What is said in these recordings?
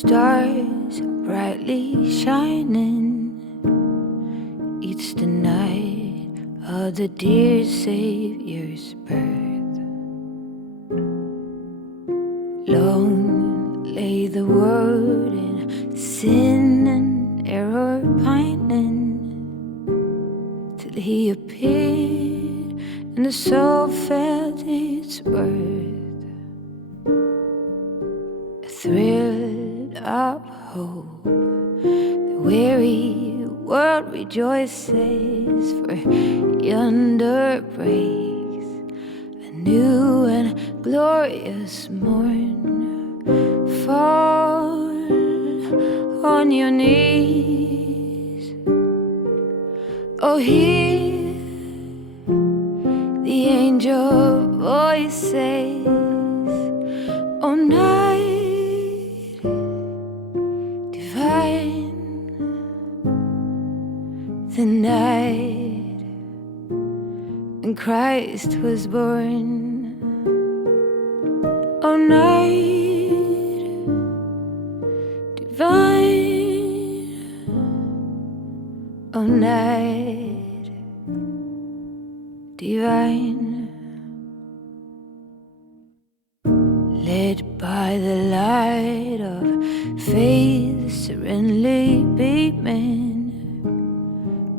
stars brightly shining. It's the night of the dear Savior's birth. Long lay the world in sin and error pining, till he appeared and the soul felt its worth. A thrill of hope, the weary world rejoices, for yonder breaks a new and glorious morn. Fall on your knees, oh hear the angel voices, oh night divine, the night when Christ was born. Oh night divine, oh night divine. Led by the light of faith serenely beaming,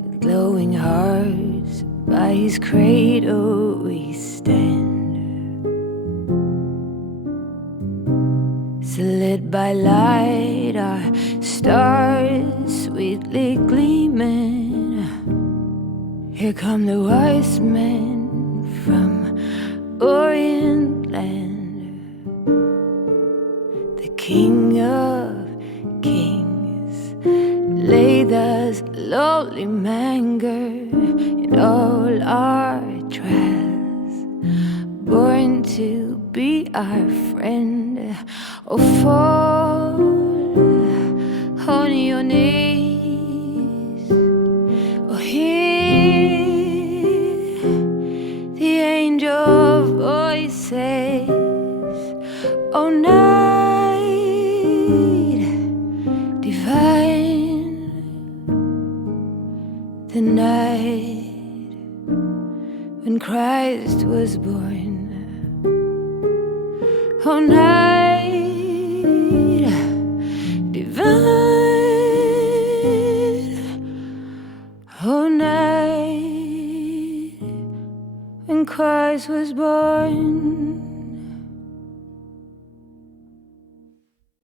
with glowing hearts by his cradle we stand. So led by light, our stars sweetly gleaming, here come the wise men from Orient land. The King of Kings laid thus lowly manger in all our trials, born to be our friend. Oh, fall on your knees, oh, hear the angel voices, oh, night divine, the night when Christ was born. Oh, night